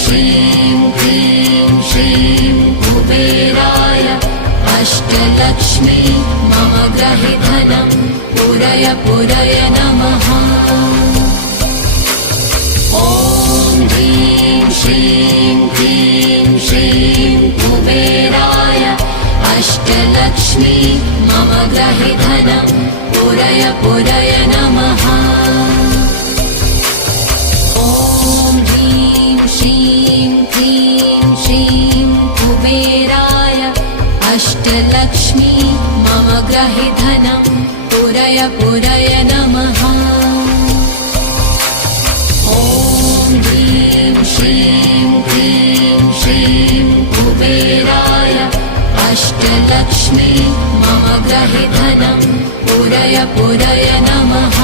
श्रीं क्लीं श्रीं कुबेराय अष्टलक्ष्मी मम गृहे धनं पूरय पूरय नमः। ॐ ह्रीं श्रीं क्लीं श्रीं कुबेराय अष्टलक्ष्मी मम गृहे धनं पूरय पूरय नमः। ॐ ह्रीं श्रीं क्लीं श्रीं कुबेराय अष्टलक्ष्मी मम गृहे धनं पूरय पूरय नमः। ॐ ह्रीं श्रीं क्लीं श्रीं कुबेराय अष्टलक्ष्मी मम गृहे धनं पूरय पूरय नमः।